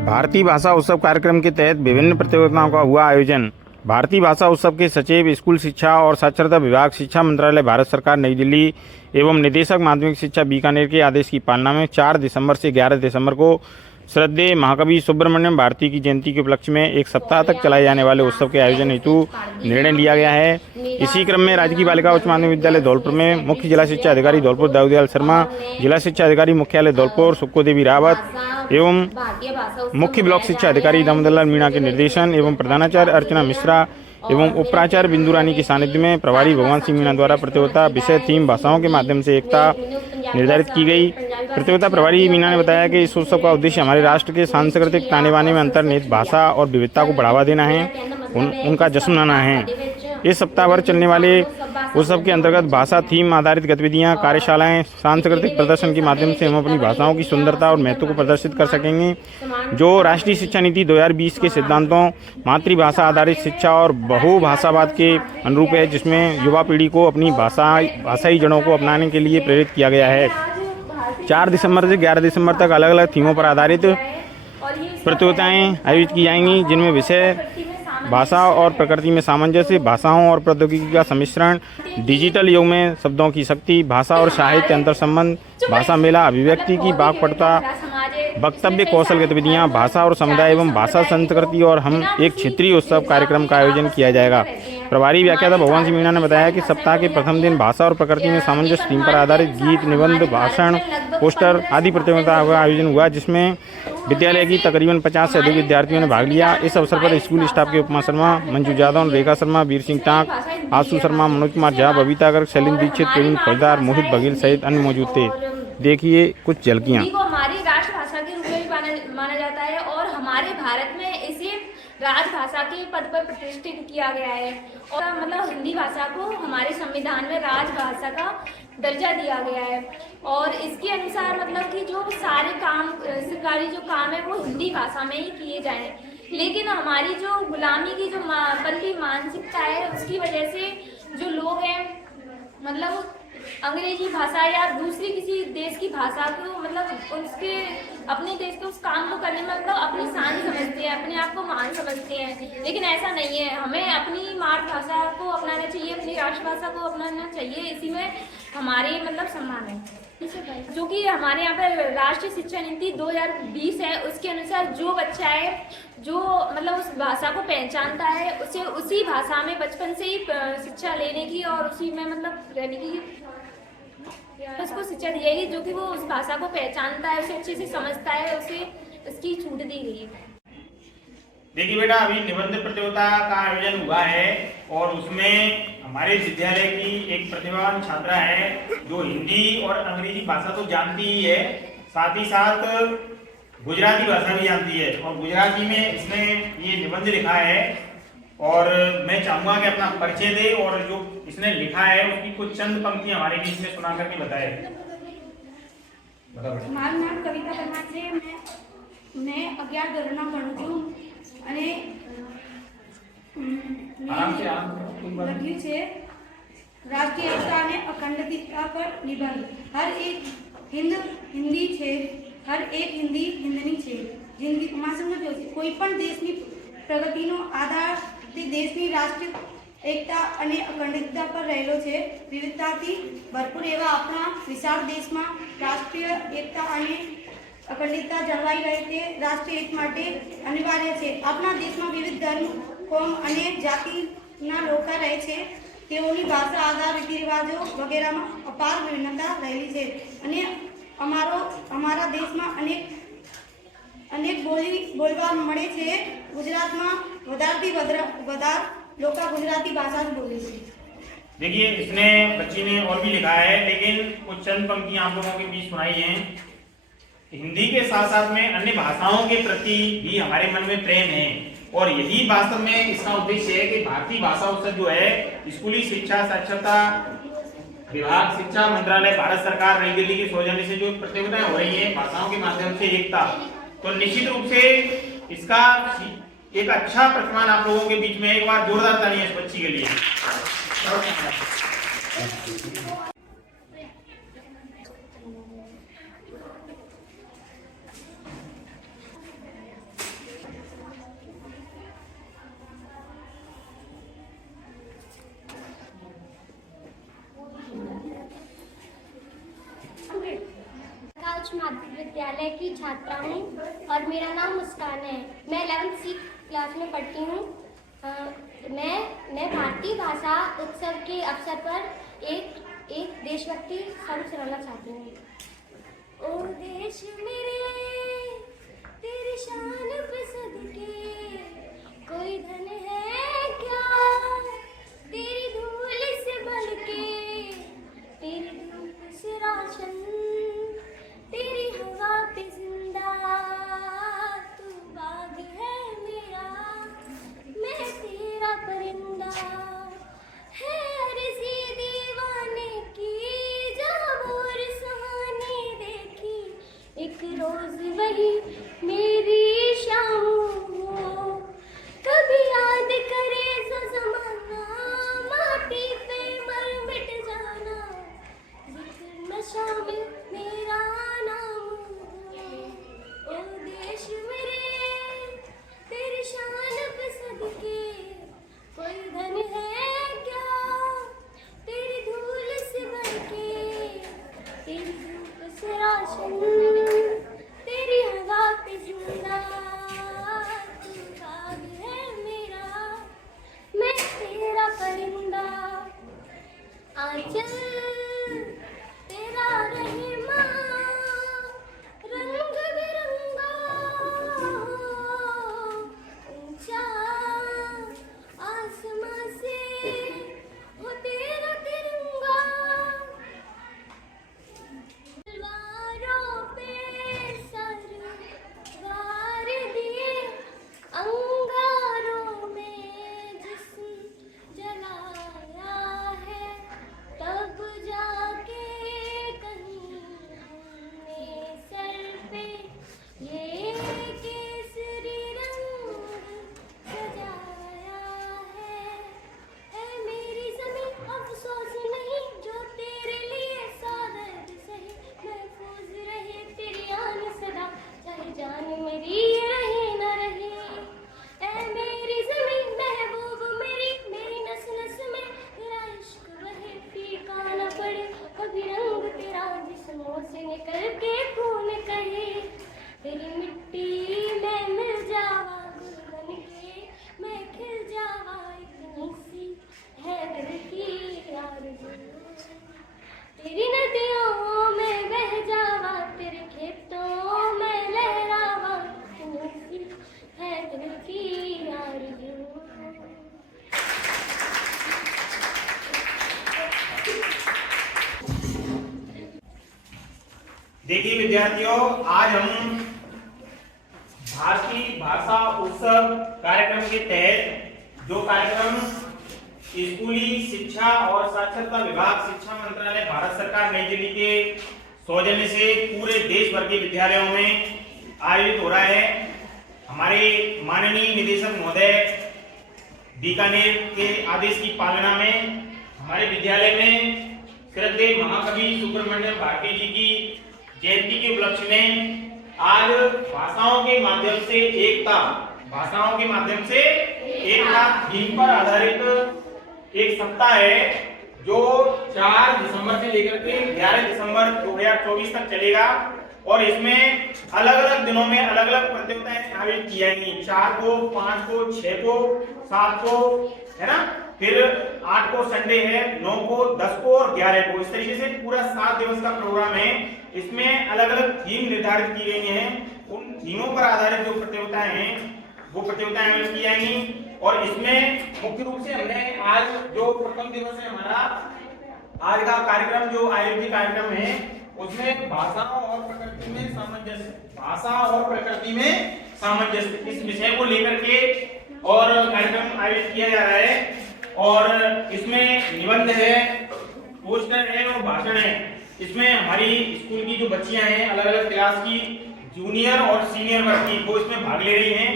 भारतीय भाषा उत्सव कार्यक्रम के तहत विभिन्न प्रतियोगिताओं का हुआ आयोजन। भारतीय भाषा उत्सव के सचिव, स्कूल शिक्षा और साक्षरता विभाग, शिक्षा मंत्रालय, भारत सरकार, नई दिल्ली एवं निदेशक माध्यमिक शिक्षा बीकानेर के आदेश की पालना में 4 दिसंबर से 11 दिसंबर को श्रद्धेय महाकवि सुब्रमण्यम भारती की जयंती के उपलक्ष्य में एक सप्ताह तक चलाए जाने वाले उत्सव के आयोजन हेतु निर्णय लिया गया है। इसी क्रम में राजकीय बालिका उच्च माध्यमिक विद्यालय धौलपुर में मुख्य जिला शिक्षा अधिकारी धौलपुर दाऊदयाल शर्मा, जिला शिक्षा अधिकारी मुख्यालय धौलपुर सुक्को देवी रावत एवं मुख्य ब्लॉक शिक्षा अधिकारी दामोदरलाल मीणा के निर्देशन एवं प्रधानाचार्य अर्चना मिश्रा एवं उपप्राचार्य बिंदु रानी के सानिध्य में प्रभारी भगवान सिंह मीणा द्वारा प्रतियोगिता विषय थीम भाषाओं के माध्यम से एकता निर्धारित की गई। प्रतियोगिता प्रभारी मीणा ने बताया कि इस उत्सव का उद्देश्य हमारे राष्ट्र के सांस्कृतिक ताने बाने में अंतर्निहित भाषा और विविधता को बढ़ावा देना है, उनका जश्न मनाना है। इस सप्ताह भर चलने वाले उत्सव के अंतर्गत भाषा थीम आधारित गतिविधियां, कार्यशालाएं, सांस्कृतिक प्रदर्शन के माध्यम से हम अपनी भाषाओं की सुंदरता और महत्व को प्रदर्शित कर सकेंगे, जो राष्ट्रीय शिक्षा नीति 2020 के सिद्धांतों मातृभाषा आधारित शिक्षा और बहुभाषावाद के अनुरूप है, जिसमें युवा पीढ़ी को अपनी भाषाई जड़ों को अपनाने के लिए प्रेरित किया गया है। 4 दिसंबर से 11 दिसंबर तक अलग अलग थीमों पर आधारित प्रतियोगिताएं आयोजित की जाएंगी, जिनमें विषय भाषा और प्रकृति में सामंजस्य, भाषाओं और प्रौद्योगिकी का सम्मिश्रण, डिजिटल युग में शब्दों की शक्ति, भाषा और साहित्य अंतर संबंध, भाषा मेला, अभिव्यक्ति की वाक्पटुता, वक्तव्य कौशल गतिविधियां, भाषा और समुदाय एवं भाषा संस्कृति और हम एक क्षेत्रीय उत्सव कार्यक्रम का आयोजन किया जाएगा। प्रभारी व्याख्याता भगवान सिंह मीणा ने बताया कि सप्ताह के प्रथम दिन भाषा और प्रकृति में सामंजस्य थीम पर आधारित गीत, निबंध, भाषण, पोस्टर आदि प्रतियोगिता का आयोजन हुआ, जिसमें विद्यालय की तकरीबन 50 से अधिक विद्यार्थियों ने भाग लिया। इस अवसर पर स्कूल स्टाफ के उपमा शर्मा, मंजू यादव, रेखा शर्मा, वीर सिंह टाँक, आशु शर्मा, मनोज कुमार झा, बबीता गर्ग, शैलिन दीक्षित, प्रवीण फौजदार, मोहित बघेल सहित अन्य मौजूद थे। देखिए कुछ झलकियाँ। हमारी राष्ट्रभाषा के रूप में भी माना जाता है और हमारे भारत में इसे राजभाषा के पद पर प्रतिष्ठित किया गया है और मतलब हिंदी भाषा को हमारे संविधान में राजभाषा का दर्जा दिया गया है और इसके अनुसार मतलब कि जो सारे काम सरकारी जो काम है वो हिंदी भाषा में ही किए जाएं। लेकिन हमारी जो गुलामी की जो बंदी मानसिकता है उसकी वजह से जो लोग हैं मतलब अंग्रेजी भाषा या दूसरी किसी देश की भाषा को मतलब उसके अपने देश के उस काम को करने में मतलब अपनी शान समझते हैं, अपने आप को महान समझते हैं, लेकिन ऐसा नहीं है। हमें अपनी मातृभाषा को अपनाना चाहिए, अपनी राष्ट्रभाषा को अपनाना चाहिए, इसी में हमारे मतलब सम्मान है। जो कि हमारे यहाँ पर राष्ट्रीय शिक्षा नीति 2020 है, उसके अनुसार जो बच्चा है जो मतलब उस भाषा को पहचानता है उसे उसी भाषा में बचपन से ही शिक्षा लेने की और उसी में मतलब रहने की उसको शिक्षा दी जाएगी, जो कि वो उस भाषा को पहचानता है, उसे अच्छे से समझता है, उसे उसकी छूट दी गई है। देखिए बेटा, अभी निबंध प्रतियोगिता का आयोजन हुआ है और उसमें हमारे विद्यालय की एक प्रतिभावान छात्रा है जो हिंदी और अंग्रेजी भाषा तो जानती ही है, साथ ही साथ गुजराती भाषा भी जानती है और गुजराती में इसने ये निबंध लिखा है और मैं चाहूंगा कि अपना परिचय दे और जो इसने लिखा है उसकी कुछ चंद पंक्ति हमारे बीच में सुना करके बताए। મારું નામ કવિતા પરમાર છે। मैं 11 ધોરણમાં ભણું છું અને લખ્યું છે રાષ્ટ્રીય એકતા અને અખંડિતતા પર નિબંધ। હર એક હિન્દી છે, હર એક હિન્દી હિન્દની છે। જિંદગી માં સમજો કોઈ પણ દેશની પ્રગતિનો આધાર તે દેશની રાષ્ટ્રીય એકતા અને અખંડિતતા પર રહેલો છે। વિવિધતાથી ભરપૂર એવા આપણા વિશાળ દેશમાં રાષ્ટ્રીય એકતા અને અખંડિતતા જળવાઈ રહે તે રાષ્ટ્રીય એક માટે અનિવાર્ય છે। આપણા દેશમાં વિવિધ ધર્મ, કોમ અને જાતિના લોકો રહે છે। તેઓની ભાષા, આધાર, રીતિરિવાજો વગેરેમાં અપાર વિવિધતા રહેલી છે અને અમારા દેશમાં અનેક બોલી બોલવા મળે છે। ગુજરાતમાં વધારથી વધારે लोग गुजराती भाषा में बोले। देखिए, इसने बच्ची ने और भी लिखा है, लेकिन कुछ चंद पंक्तियां आप लोगों के बीच सुनाई हैं। हिंदी के साथ साथ में अन्य भाषाओं के प्रति भी हमारे मन में प्रेम है और यही वास्तव में इसका उद्देश्य है कि भारतीय भाषा उत्सव जो है स्कूली शिक्षा साक्षरता विभाग, शिक्षा मंत्रालय, भारत सरकार, नई दिल्ली के सौजन्य से जो प्रतियोगिताएं हो रही है भाषाओं के माध्यम से एकता, तो निश्चित रूप से इसका एक अच्छा प्रतिमान आप लोगों के बीच में। एक बार जोरदार तालियां इस बच्ची के लिए। उच्च माध्यमिक विद्यालय की छात्रा हूँ और मेरा नाम मुस्कान है। मैं 11th C क्लास में पढ़ती हूँ। मैं भारतीय भाषा उत्सव के अवसर पर एक देशभक्ति सॉन्ग सुनाना चाहती हूँ। ओ देश मेरे तेरी शान पे सदके कोई धन है क्या तेरी धूल से बढ़के, तेरी धूप से रोशन, तेरी हवा पे जिंदा, तू बाग है मेरा, मैं तेरा परिंदा। है अर्ज़ी दीवाने की जहाँ मोर सुहाने देखी, एक रोज वही मेरी शाम हो, कभी याद करे जो ज़माना, माटी पे मर मिट जाना, जिक्र में शामिल मेरा नाम हो। ओ देश मेरे तेरी शान पे सदके कोई धन है क्या तेरी धूल से बढ़के, तेरी धूप से रोशन, तेरी हवा पे जिंदा, तू बाग है मेरा, मैं तेरा परिंदा। आंचल तेरा रहे माँ रंग बिरंगा, ऊंचा आसमां से हो तेरा तिरंगा, तलवारों पे सर वार दिए, अंगारों में जिस्म जलाया है, तब जाके कहीं हमने सर पे ये केसरी रंग सजाया है। ऐ मेरी ज़मीं अफसोस नहीं जो तेरे लिए सादर सही, महफूज रहे तेरी आन सदा, चाहे जान मेरी रहे न रहे। ऐ मेरी ज़मीं महबूब मेरी, मेरी नस नस में तेरा इश्क बहे, फीका न पड़े कभी रंग तेरा जिस्मों से निकल के खून कहे, तेरी मिट्टी में मिल जावा गुल बन के, मैं खिल जावा इतनी सी है दिल की आरज़ू, तेरी नदियों में बह जावा, तेरे खेतों में लहरावा, इतनी सी है दिल की आरज़ू। देखिए विद्यार्थियों, आज हम भारतीय भाषा उत्सव कार्यक्रम के तहत जो कार्यक्रम स्कूली शिक्षा और साक्षरता विभाग शिक्षा मंत्रालय भारत सरकार नई दिल्ली के सौजन्य से पूरे देश भर के विद्यालयों में आयोजित हो रहा है। हमारे माननीय निदेशक महोदय बीकानेर के आदेश की पालना में हमारे विद्यालय में श्रद्धेय महाकवि सुब्रमण्यम भारती जी की जयंती के उपलक्ष्य में आज भाषाओं के माध्यम से एकता, भाषाओं के माध्यम से एकता थीम पर आधारित एक सप्ताह है जो 4 दिसंबर से लेकर के 11 दिसंबर 2024 तक चलेगा और इसमें अलग अलग दिनों में अलग अलग प्रतियोगिताएं आयोजित की जाएंगी। 4 को, 5 को, 6 को, 7 को, है ना, फिर 8 को संडे है, 9 को, 10 को और 11 को। इस तरीके से पूरा 7 दिवस का प्रोग्राम है। इसमें अलग अलग थीम निर्धारित की गई हैं। उन थीमों पर आधारित जो प्रतियोगिताएं हैं वो प्रतियोगिताएं आयोजित की जाएंगी और इसमें मुख्य रूप से हमने आज जो प्रथम दिवस है हमारा आज का कार्यक्रम जो आयोजित कार्यक्रम है उसमें भाषा और प्रकृति में सामंजस्य, भाषा और प्रकृति में सामंजस्य इस विषय को लेकर के और कार्यक्रम आयोजित किया जा रहा है और इसमें निबंध है, पोस्टर है और भाषण है। इसमें हमारी स्कूल की जो बच्चियां हैं अलग अलग क्लास की जूनियर और सीनियर वर्ग की वो इसमें भाग ले रही हैं।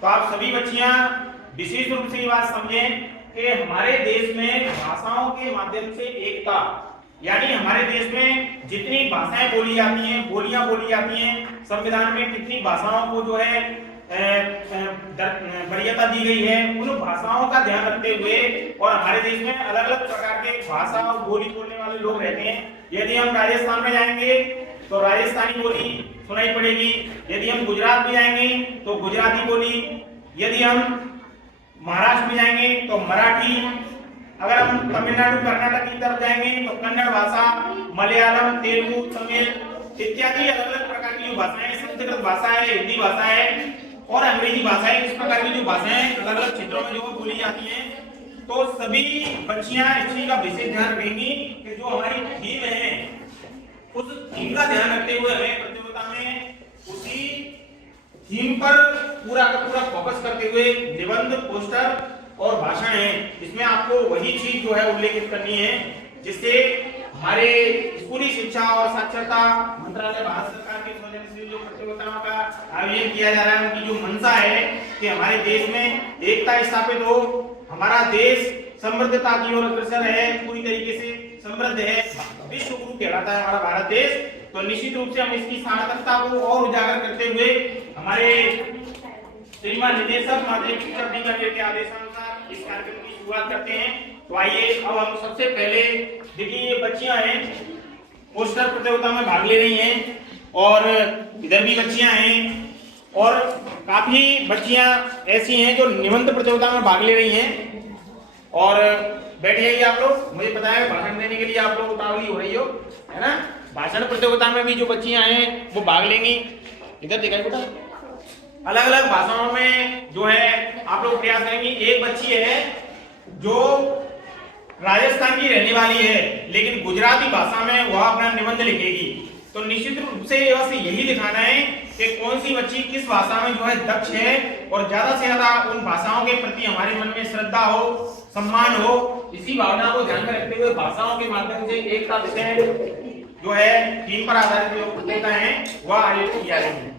तो आप सभी बच्चियां विशेष रूप से ये बात समझें कि हमारे देश में भाषाओं के माध्यम से एकता, यानी हमारे देश में जितनी भाषाएं बोली जाती हैं, बोलियां बोली जाती हैं, संविधान में कितनी भाषाओं को जो है वरीयता दी गई है, उन भाषाओं का ध्यान रखते हुए और हमारे देश में अलग अलग प्रकार के भाषा और बोली बोलने वाले लोग रहते हैं। यदि हम राजस्थान में जाएंगे तो राजस्थानी बोली सुनाई पड़ेगी। यदि हम गुजरात में जाएंगे तो गुजराती बोली, यदि हम महाराष्ट्र में जाएंगे तो मराठी, अगर हम तमिलनाडु कर्नाटक की तरफ जाएंगे तो कन्नड़ भाषा, मलयालम, तेलुगु, तमिल इत्यादि अलग अलग प्रकार की जो भाषाएं, संस्कृत भाषा है, हिंदी भाषा है और अंग्रेजी भाषा है, इस प्रकार की जो भाषाएं अलग अलग क्षेत्रों में जो बोली जाती हैं, तो सभी बच्चियां इस चीज का विशेष ध्यान रखेंगी कि जो हमारी थीम है उस थीम का ध्यान रखते हुए हमें प्रतियोगिता में उसी थीम पर पूरा का पूरा फोकस करते हुए निबंध, पोस्टर और भाषण है, इसमें आपको वही चीज जो है उल्लेखित करनी है जिससे हमारे स्कूली शिक्षा और साक्षरता मंत्रालय भारत सरकार के वजह से जो प्रतियोगिताओं का आयोजन किया जा रहा है उनकी जो मंशा है कि हमारे देश में एकता स्थापित हो, हमारा देश समृद्धता की ओर अग्रसर है, पूरी तरीके से समृद्ध है, विश्व गुरु कहलाता है हमारा भारत देश। तो निश्चित रूप से हम इसकी सार्थकता को और उजागर करते हुए हमारे श्रीमान निदेशक माध्यमिक शिक्षा बीकानेर के आदेशानुसार इस कार्यक्रम की शुरुआत करते हैं। तो आइए अब हम सबसे पहले देखिए ये बच्चियां हैं पोस्टर प्रतियोगिता में भाग ले रही हैं और इधर भी बच्चियां हैं और काफी बच्चियां ऐसी हैं जो निबंध प्रतियोगिता में भाग ले रही हैं। और बैठ जाइए आप लोग, मुझे पता है भाषण देने के लिए आप लोग उतावली हो रही हो, है ना। भाषण प्रतियोगिता में भी जो बच्चियां हैं वो भाग लेंगी। इधर दिखाई बेटा, अलग अलग भाषाओं में जो है आप लोग प्रयास करेंगे। एक बच्ची है जो राजस्थान की रहने वाली है लेकिन गुजराती भाषा में वह अपना निबंध लिखेगी। तो निश्चित रूप से बस यही दिखाना है कि कौन सी बच्ची किस भाषा में जो है दक्ष है और ज्यादा से ज्यादा उन भाषाओं के प्रति हमारे मन में श्रद्धा हो, सम्मान हो। इसी भावना को ध्यान में रखते हुए भाषाओं के माध्यम से एकता विषय जो है थीम पर आधारित जो प्रतियोगिता है वह आयोजित किया जाएगी।